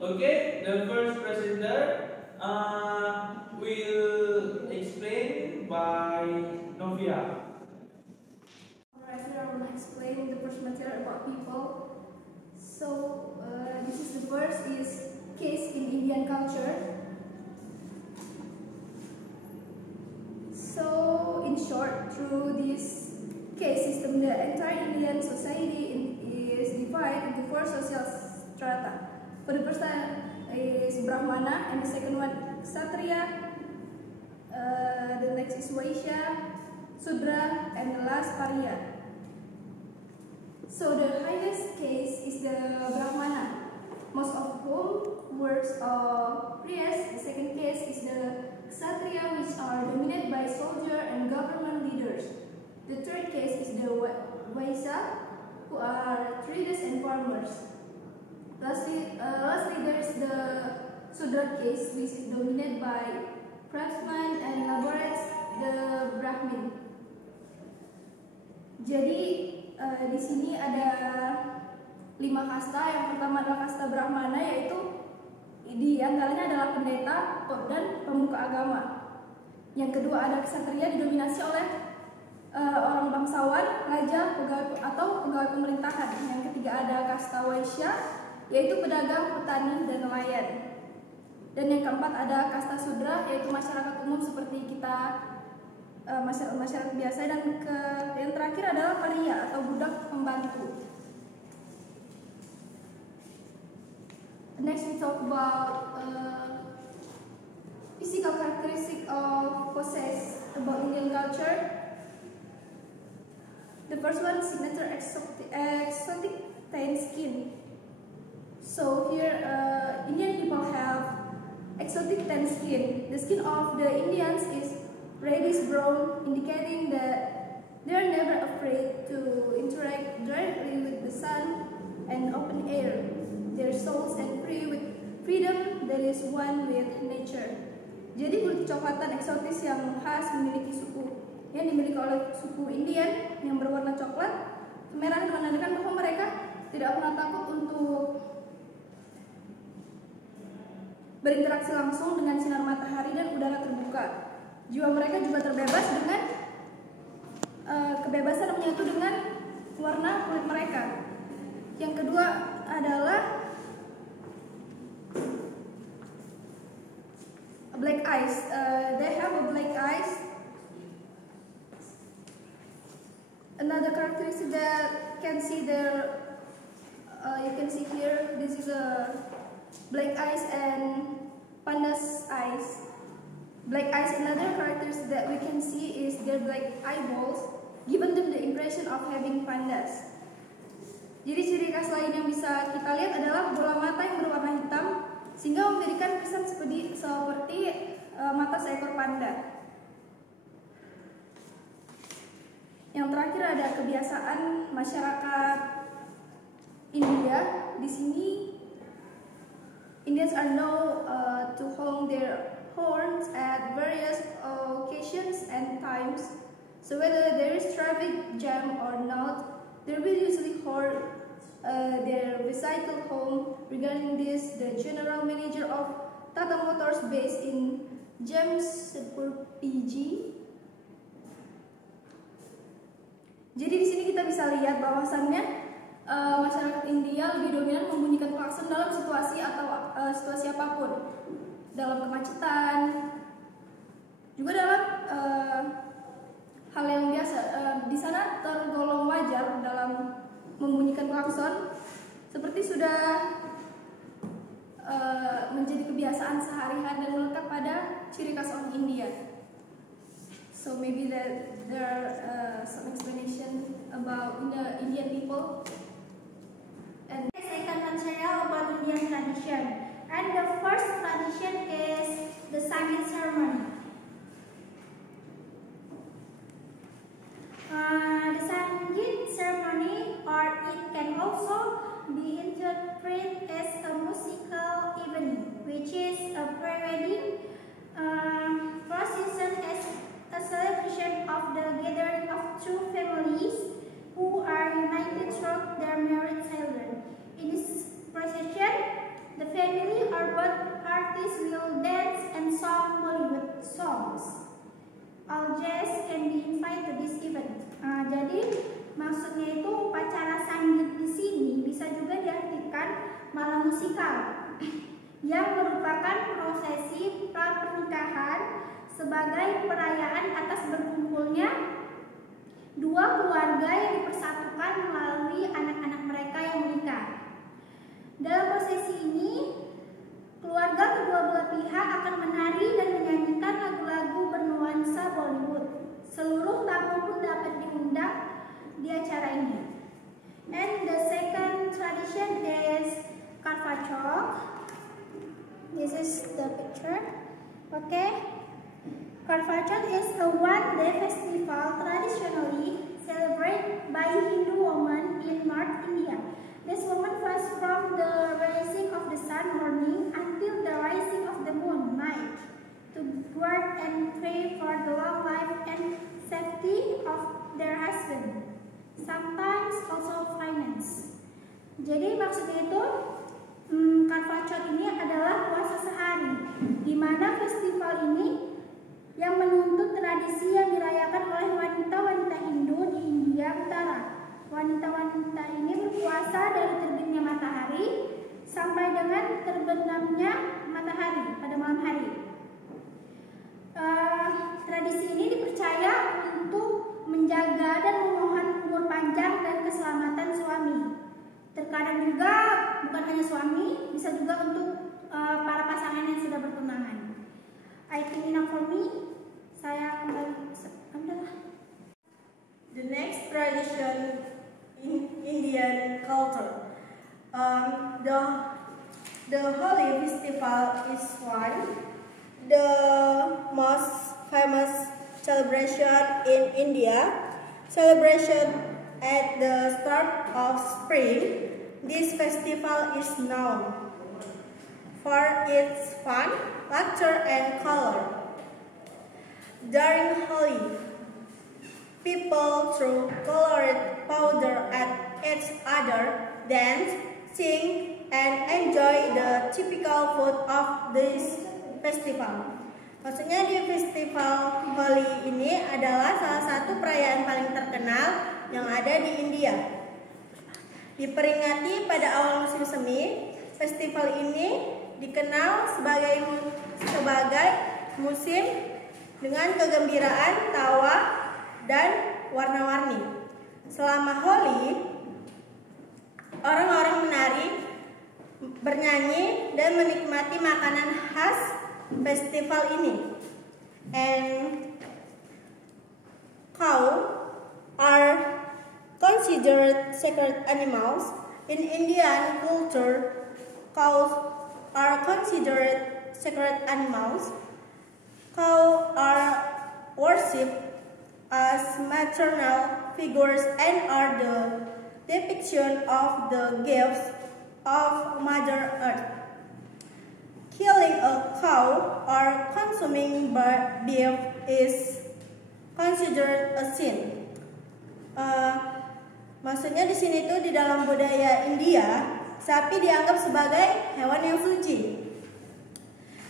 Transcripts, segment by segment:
Okay, the first presenter will explain by Novia. Alright, here I will explain the first material about people. So, this is the first is case in Indian culture. So, in short, through this case system, the entire Indian society is divided into four social strata. For the first one is Brahmana, and the second one Kshatriya, the next is Vaishya, Sudra, and the last Pariya. So the highest case is the Brahmana, most of whom works are priests. The second case is the Kshatriya, which are dominated by soldiers and government leaders. The third case is the Vaishya, who are traders and farmers. Lastly, there is the Sudra case, which is dominated by craftsmen and laborers, the Brahmin. Jadi di sini ada 5 kasta. Yang pertama adalah kasta Brahmana, yaitu di antaranya adalah pendeta dan pemuka agama. Yang kedua ada Kshatriya, didominasi oleh orang bangsawan, raja, pegawai atau pegawai pemerintahan. Yang ketiga ada kasta Vaishya, yaitu pedagang, petani, dan nelayan. Dan yang keempat ada kasta Sudra, yaitu masyarakat umum seperti kita, masyarakat biasa. Dan yang terakhir adalah Pariya atau budak pembantu. Next we talk about physical characteristic of possess about Indian culture. The first one, signature exotic tan skin. So here, Indian people have exotic tan skin. The skin of the Indians is reddish brown, indicating that they are never afraid to interact directly with the sun and open air. Their souls and free with freedom that is one with nature. Jadi kulit coklatan eksotis yang khas yang dimiliki oleh suku Indian yang berwarna coklat kemerahan, menandakan bahwa mereka tidak pernah takut untuk berinteraksi langsung dengan sinar matahari dan udara terbuka. Jiwa mereka juga terbebas dengan kebebasan menyatu dengan warna kulit mereka. Yang kedua adalah black eyes. They have a black eyes. Another characteristic that can see there, you can see here. This is a black eyes and panda's eyes. Black eyes, another characteristic that we can see is their black eyeballs, giving them the impression of having pandas. Jadi ciri khas lain yang bisa kita lihat adalah bola mata yang berwarna hitam, sehingga memberikan kesan seperti mata seekor panda. Yang terakhir ada kebiasaan masyarakat India. Di sini Indians are known to hold their horns at various occasions and times. So whether there is traffic jam or not, they will usually hold their bicycle home. Regarding this, the general manager of Tata Motors based in Jamshedpur, PG. Jadi di sini kita bisa lihat bahwasannya masyarakat India lebih dominan membunyikan klakson dalam situasi apapun, dalam kemacetan, juga dalam hal yang biasa. Di sana tergolong wajar dalam membunyikan klakson, seperti sudah menjadi kebiasaan sehari-hari dan melekat ciri khas orang India. So maybe there are some explanation about the Indian people. And next I can share about Indian tradition. And the first tradition is the Sangeet ceremony. The Sangeet ceremony, or it can also be interpreted as a musical evening, which is a pre-wedding procession as a celebration of the gathering of two families who are united through their married children. In this procession, the family or both parties will dance and sing Bollywood songs. All guests can be invited to this event. Jadi maksudnya itu upacara Sangeet di sini bisa juga diartikan malam musikal yang merupakan prosesi pra-pernikahan sebagai perayaan atas berkumpulnya dua keluarga yang dipersatukan melalui anak-anak mereka yang menikah. Dalam prosesi ini, keluarga kedua belah pihak akan menari dan menyanyikan lagu-lagu bernuansa Bollywood. Seluruh tamu pun dapat diundang di acara ini. And the second tradition is Karva Chowk. This is the picture. Okay. Karva Chowk is a one-day festival traditionally celebrated by Hindu women in North India. This woman was from the rising of the sun morning until the rising of the moon night to guard and pray for the long life and safety of their husband. Sometimes also finance. Jadi maksudnya itu Karva Chowk ini adalah puasa sehari, di mana festival ini yang menuntut tradisi yang dirayakan oleh wanita-wanita Hindu di India Utara. Wanita-wanita ini berpuasa dari terbitnya matahari sampai dengan terbenamnya matahari pada malam hari. Tradisi ini dipercaya untuk menjaga dan memohon umur panjang dan keselamatan suami. Terkadang juga bukan hanya suami, bisa juga untuk para pasangan yang sudah bertunangan. I think enough for me. Saya kembali. Alhamdulillah. The next tradition in Indian culture, the Holi festival is one, the most famous celebration in India. Celebration at the start of spring. This festival is known for its fun, laughter, and color. During Holi, people throw colored powder at each other, dance, sing, and enjoy the typical food of this festival. Maksudnya di festival Holi ini adalah salah satu perayaan paling terkenal yang ada di India. Diperingati pada awal musim semi, festival ini dikenal sebagai musim dengan kegembiraan, tawa, dan warna-warni. Selama Holi, orang-orang menari, bernyanyi, dan menikmati makanan khas festival ini. And cow are considered sacred animals. In Indian culture, cows are considered sacred animals. Cows are worshipped as maternal figures and are the depiction of the gifts of Mother Earth. Killing a cow or consuming beef is considered a sin. Maksudnya di sini tuh di dalam budaya India, sapi dianggap sebagai hewan yang suci.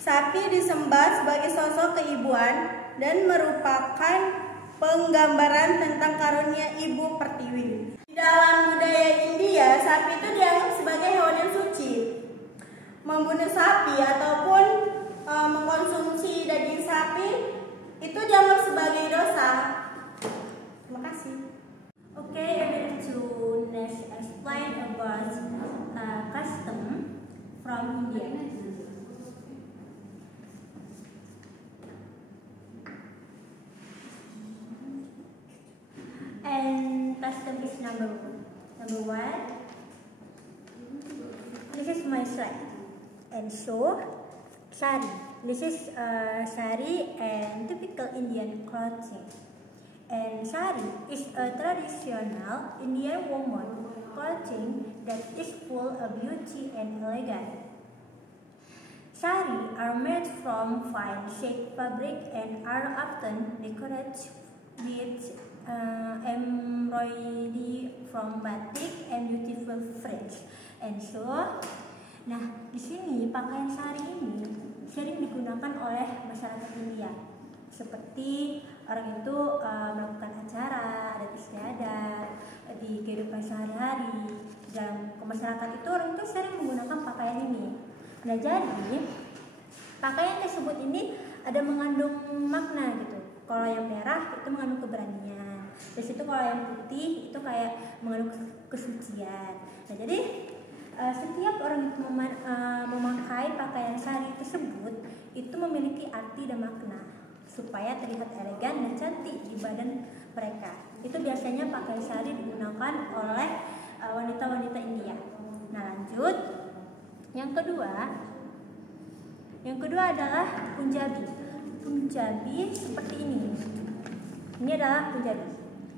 Sapi disembah sebagai sosok keibuan dan merupakan penggambaran tentang karunia ibu pertiwi. Di dalam budaya India, sapi itu dianggap sebagai hewan yang suci. Membunuh sapi ataupun mengkonsumsi daging sapi itu dianggap sebagai dosa. Terima kasih. Okay, I'm going to next explain about custom from India. is number one. This is my slide. And so, sari. This is sari and typical Indian clothing. And sari is a traditional Indian woman clothing that is full of beauty and elegance. Sari are made from fine silk fabric and are often decorated with embroidery from batik and beautiful fringe. And so, nah di sini pakaian sari ini sering digunakan oleh masyarakat India. Seperti orang itu melakukan acara, adat istiadat di kehidupan sehari-hari. Dalam masyarakat itu orang itu sering menggunakan pakaian ini. Nah jadi pakaian tersebut ini ada mengandung makna gitu. Kalau yang merah itu mengandung keberanian. Terus itu kalau yang putih itu kayak mengandung kesucian. Nah jadi setiap orang itu memakai pakaian sari tersebut itu memiliki arti dan makna supaya terlihat elegan dan cantik di badan mereka. Itu biasanya pakaian sari digunakan oleh wanita-wanita India. Nah lanjut. Yang kedua adalah Punjabi. Punjabi seperti ini. Ini adalah Punjabi.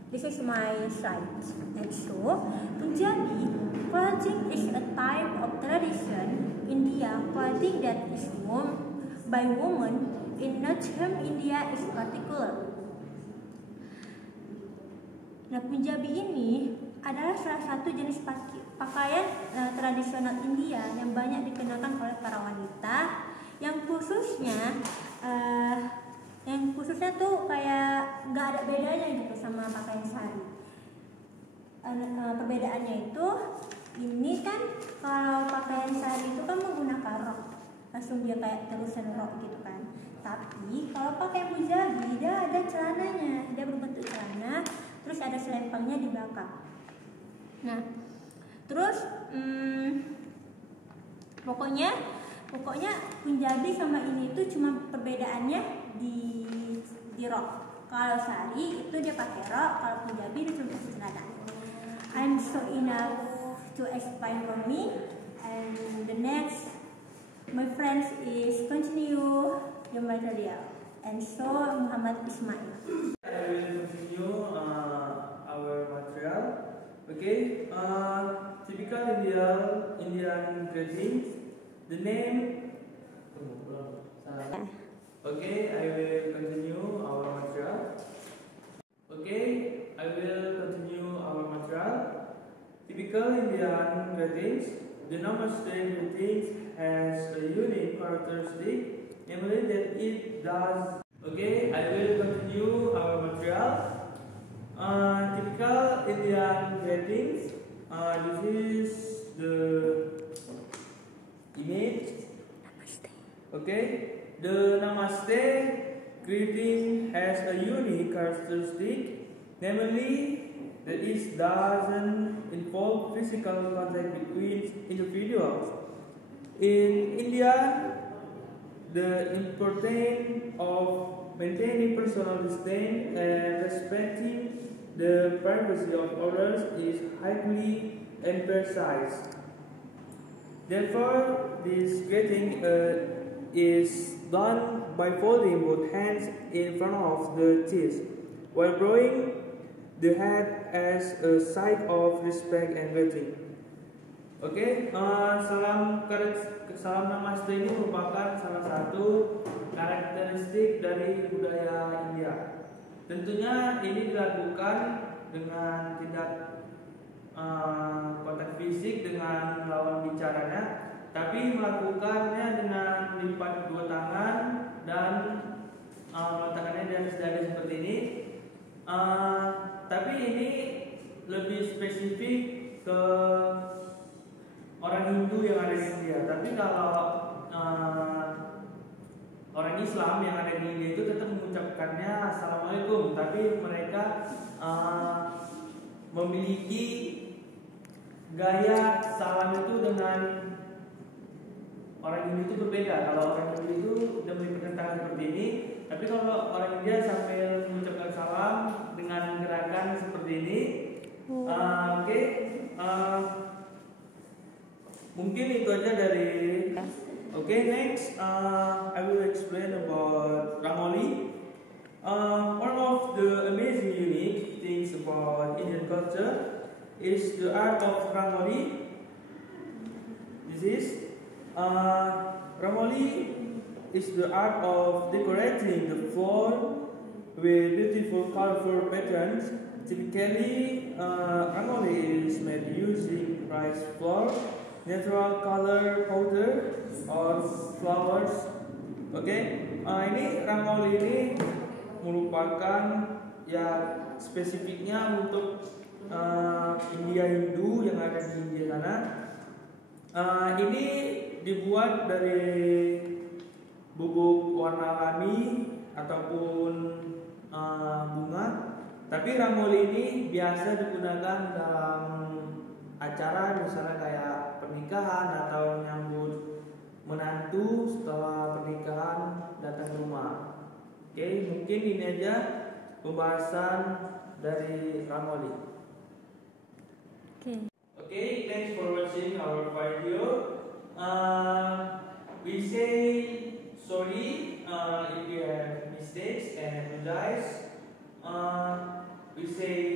This is my slide. And so, Punjabi clothing is a type of tradition India clothing that is worn by women in Northern India is particular. Nah, Punjabi ini adalah salah satu jenis pakaian tradisional India yang banyak dikenakan oleh para wanita, yang khususnya tuh kayak nggak ada bedanya gitu sama pakaian sari. Perbedaannya itu, ini kan kalau pakaian sari itu kan menggunakan rok, langsung dia kayak terusan rok gitu kan. Tapi kalau pakai Punjabi dia ada celananya, dia berbentuk celana, terus ada selempangnya di belakang. Nah, terus pokoknya Punjabi sama ini tuh cuma perbedaannya di rok. Kalau sari itu dia pakai rok, kalau Punjabi dia cuma pakai celana. I'm so enough to explain for me, and the next my friends is continue the material, and so Muhammad Ismail. I will continue our material. Okay, typical Indian greetings. The name. Okay, I will continue our material. Okay, I will continue our material. Typical Indian greetings. The Namaste greetings has a unique characteristic, namely that it does. Okay, I will continue our material. Typical Indian greetings. This is the image. Okay, the Namaste greeting has a unique characteristic, namely that it doesn't involve physical contact between individuals. In India, the importance of maintaining personal distance and respecting the privacy of others is highly emphasized. Therefore, this greeting is done by folding both hands in front of the chest, while bowing the head as a sign of respect and greeting. Oke, salam Namaste ini merupakan salah satu karakteristik dari budaya India. Tentunya ini dilakukan dengan tidak kontak fisik dengan lawan bicaranya, tapi melakukannya dengan melipat dua tangan dan meletakkannya di atas dada seperti ini. Tapi ini lebih spesifik ke orang Hindu yang ada di India. Tapi kalau orang Islam yang ada di India itu tetap mengucapkannya Assalamualaikum, tapi mereka memiliki gaya salam itu dengan orang Hindu itu berbeda. Kalau orang Hindu itu udah melipatkan tangan seperti ini, tapi kalau orang India sambil mengucapkan salam dengan gerakan seperti ini. Oke, mungkin itu aja dari. Okay, next I will explain about Rangoli. One of the amazing unique things about Indian culture is the art of Rangoli. This is Rangoli is the art of decorating the floor with beautiful colorful patterns. Typically, Rangoli is made using rice flour, natural color powder, or flowers. Oke, ini Rangoli ini merupakan ya spesifiknya untuk India Hindu yang ada di India sana. Ini dibuat dari bubuk warna alami ataupun bunga. Tapi Rangoli ini biasa digunakan dalam acara misalnya kayak pernikahan atau menyambut menantu setelah pernikahan datang ke rumah. Oke, mungkin ini aja pembahasan dari Rangoli. Okay, thanks for watching our video. We say sorry if you have mistakes and apologize. We say